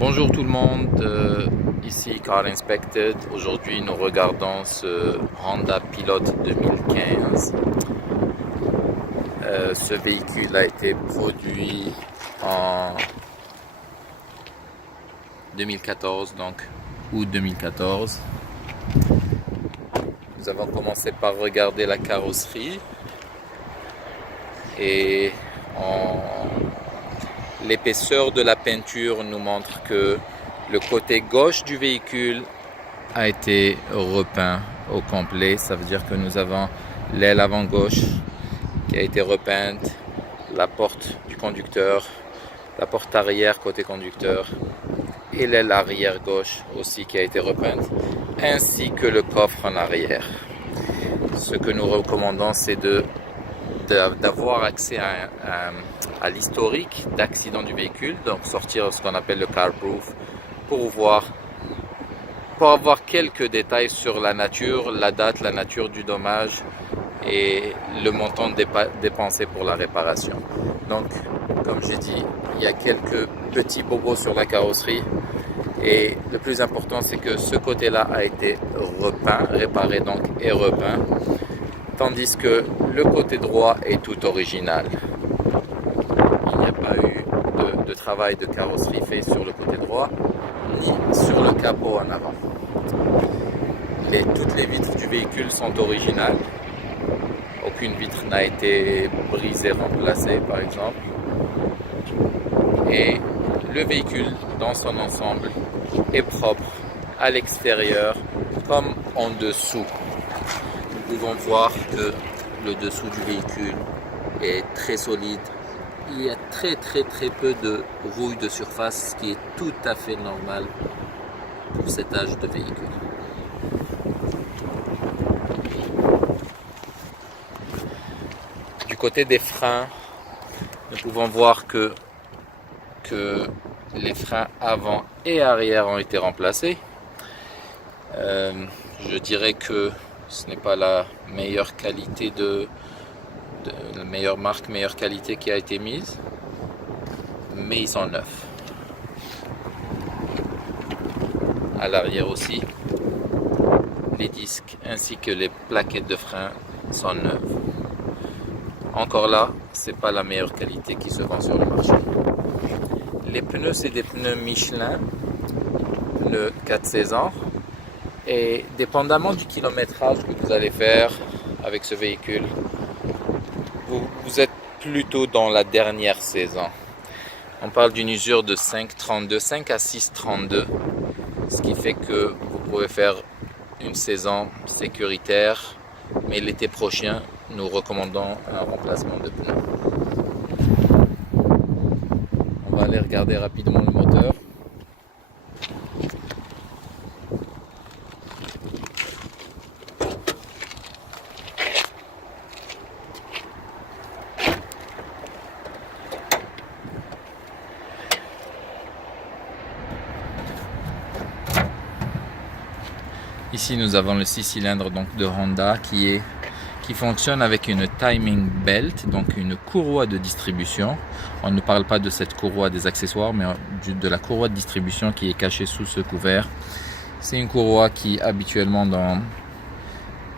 Bonjour tout le monde, ici Car Inspected. Aujourd'hui nous regardons ce Honda Pilot 2015. Ce véhicule a été produit en 2014, donc août 2014. Nous avons commencé par regarder la carrosserie et l'épaisseur de la peinture nous montre que le côté gauche du véhicule a été repeint au complet. Ça veut dire que nous avons l'aile avant gauche qui a été repeinte, la porte du conducteur, la porte arrière côté conducteur et l'aile arrière gauche aussi qui a été repeinte, ainsi que le coffre en arrière. Ce que nous recommandons, c'est d'avoir accès à l'historique d'accident du véhicule, donc sortir ce qu'on appelle le CarProof pour avoir quelques détails sur la nature, la date, la nature du dommage et le montant dépensé pour la réparation. Donc, comme j'ai dit, il y a quelques petits bobos sur la carrosserie et le plus important, c'est que ce côté-là a été repeint, réparé donc et repeint, tandis que le côté droit est tout original. Il n'y a pas eu de travail de carrosserie fait sur le côté droit, ni sur le capot en avant. Toutes les vitres du véhicule sont originales. Aucune vitre n'a été brisée, remplacée par exemple. Et le véhicule dans son ensemble est propre à l'extérieur comme en dessous. Nous pouvons voir que le dessous du véhicule est très solide. Il y a très peu de rouille de surface, ce qui est tout à fait normal pour cet âge de véhicule. Du côté des freins, nous pouvons voir que les freins avant et arrière ont été remplacés. Je dirais que ce n'est pas la meilleure qualité la meilleure marque, meilleure qualité qui a été mise, mais ils sont neufs. À l'arrière aussi, les disques ainsi que les plaquettes de frein sont neuves. Encore là, c'est pas la meilleure qualité qui se vend sur le marché. Les pneus, c'est des pneus Michelin, pneus 4 saisons. Et dépendamment du kilométrage que vous allez faire avec ce véhicule, vous êtes plutôt dans la dernière saison. On parle d'une usure de 5,32, 5 à 6,32, ce qui fait que vous pouvez faire une saison sécuritaire, mais l'été prochain, nous recommandons un remplacement de pneus. On va aller regarder rapidement le moteur. Ici nous avons le 6 cylindres donc de Honda qui fonctionne avec une timing belt, donc une courroie de distribution. On ne parle pas de cette courroie des accessoires, mais de la courroie de distribution qui est cachée sous ce couvert. C'est une courroie qui habituellement dans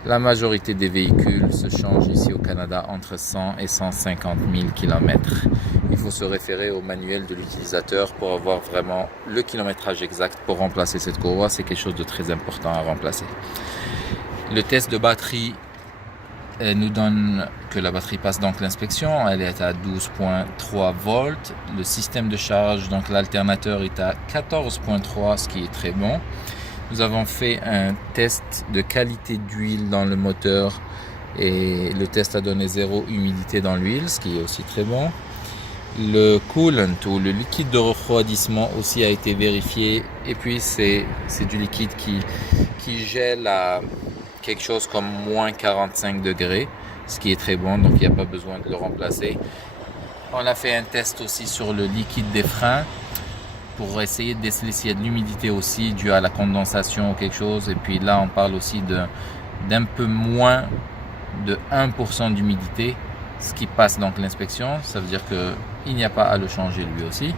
la majorité des véhicules se change ici au Canada entre 100 et 150 000 km. Il faut se référer au manuel de l'utilisateur pour avoir vraiment le kilométrage exact pour remplacer cette courroie. C'est quelque chose de très important à remplacer. Le test de batterie nous donne que la batterie passe donc l'inspection. Elle est à 12,3 volts. Le système de charge, donc l'alternateur, est à 14,3, ce qui est très bon. Nous avons fait un test de qualité d'huile dans le moteur et le test a donné 0 humidité dans l'huile, ce qui est aussi très bon. Le coolant ou le liquide de refroidissement aussi a été vérifié et puis c'est du liquide qui gèle à quelque chose comme moins 45 degrés, ce qui est très bon, donc il n'y a pas besoin de le remplacer. On a fait un test aussi sur le liquide des freins pour essayer de déceler s'il y a de l'humidité aussi due à la condensation ou quelque chose. Et puis là, on parle aussi d'un peu moins de 1% d'humidité, ce qui passe donc l'inspection. Ça veut dire qu'il n'y a pas à le changer lui aussi.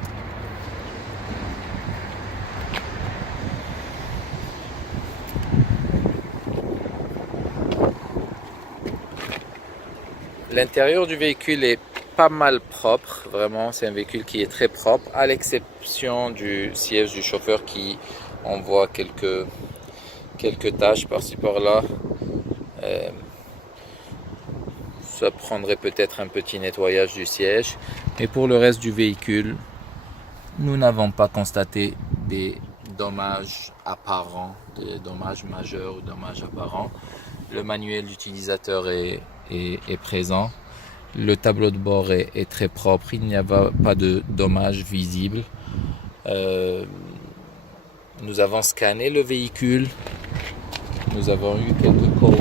L'intérieur du véhicule est pas mal propre, vraiment, c'est un véhicule qui est très propre, à l'exception du siège du chauffeur qui on voit quelques taches par-ci par-là. Ça prendrait peut-être un petit nettoyage du siège, mais pour le reste du véhicule, nous n'avons pas constaté des dommages apparents, des dommages majeurs ou dommages apparents. Le manuel d'utilisateur est présent. Le tableau de bord est très propre, il n'y a pas de dommages visibles. Nous avons scanné le véhicule, nous avons eu quelques codes.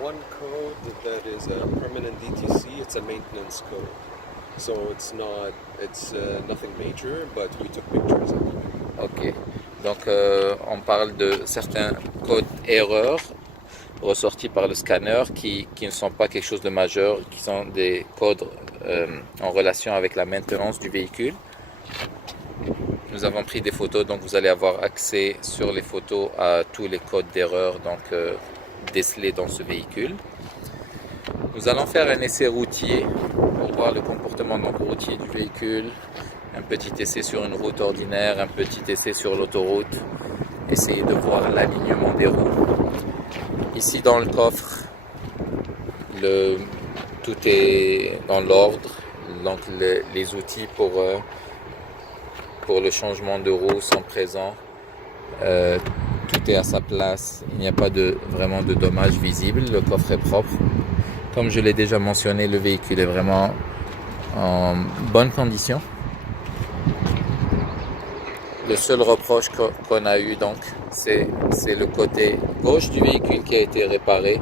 One code that is a permanent DTC, it's a maintenance code. So it's nothing major, but we took pictures of it. Ok, donc on parle de certains codes erreurs ressortis par le scanner qui ne sont pas quelque chose de majeur, qui sont des codes en relation avec la maintenance du véhicule. Nous avons pris des photos, donc vous allez avoir accès sur les photos à tous les codes d'erreur décelés dans ce véhicule. Nous allons faire un essai routier pour voir le comportement routier du véhicule, un petit essai sur une route ordinaire, un petit essai sur l'autoroute, essayer de voir l'alignement des roues. Ici dans le coffre, tout est dans l'ordre, donc les outils pour le changement de roue sont présents. Tout est à sa place, il n'y a pas vraiment de dommages visibles, le coffre est propre. Comme je l'ai déjà mentionné, le véhicule est vraiment en bonne condition. Le seul reproche qu'on a eu c'est le côté gauche du véhicule qui a été réparé.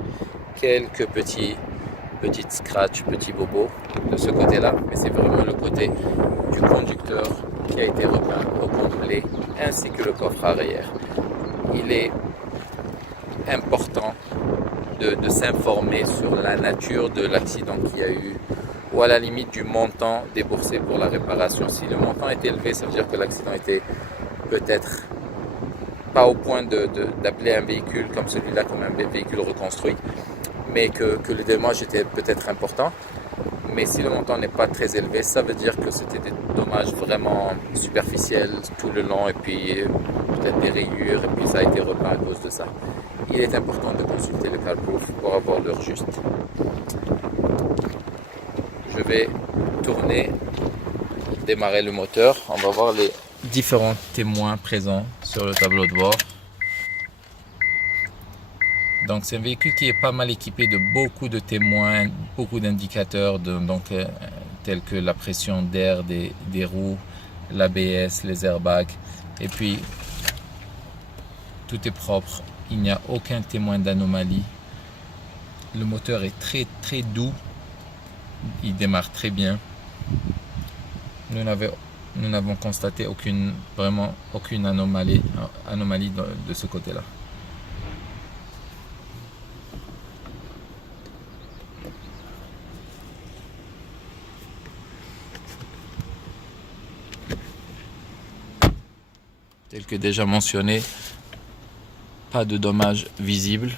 Quelques petites scratches, petits bobos de ce côté-là, mais c'est vraiment le côté du conducteur qui a été recomblé, ainsi que le coffre arrière. Il est important de s'informer sur la nature de l'accident qu'il y a eu, ou à la limite du montant déboursé pour la réparation. Si le montant est élevé, ça veut dire que l'accident était peut-être pas au point d'appeler un véhicule comme celui-là comme un véhicule reconstruit, mais que le dommage était peut-être important. Mais si le montant n'est pas très élevé, ça veut dire que c'était des dommages vraiment superficiels tout le long, et puis peut-être des rayures, et puis ça a été repeint à cause de ça. Il est important de consulter le CarProof pour avoir l'heure juste. Je vais démarrer le moteur. On va voir les différents témoins présents sur le tableau de bord. Donc c'est un véhicule qui est pas mal équipé de beaucoup de témoins, beaucoup d'indicateurs tels que la pression d'air des roues, l'ABS, les airbags, et puis tout est propre, il n'y a aucun témoin d'anomalie. Le moteur est très très doux, il démarre très bien. Nous n'avons constaté aucune anomalie de ce côté-là. Tel que déjà mentionné, pas de dommages visibles,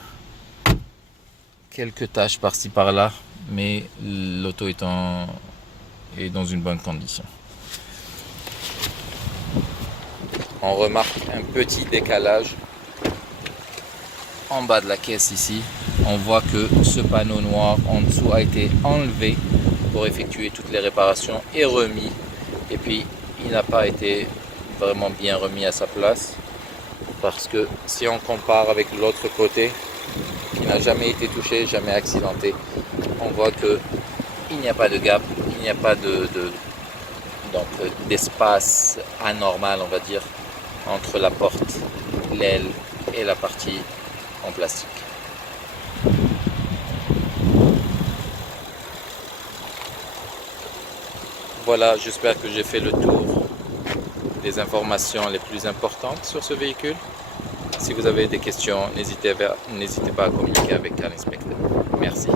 quelques taches par-ci par-là, mais l'auto est dans une bonne condition. On remarque un petit décalage en bas de la caisse ici. On voit que ce panneau noir en dessous a été enlevé pour effectuer toutes les réparations et remis, et puis il n'a pas été vraiment bien remis à sa place, parce que si on compare avec l'autre côté qui n'a jamais été touché, jamais accidenté, on voit que il n'y a pas de gap, il n'y a pas d'espace anormal, on va dire, entre la porte, l'aile et la partie en plastique. Voilà, j'espère que j'ai fait le tour des informations les plus importantes sur ce véhicule. Si vous avez des questions, n'hésitez pas à communiquer avec un inspecteur. Merci.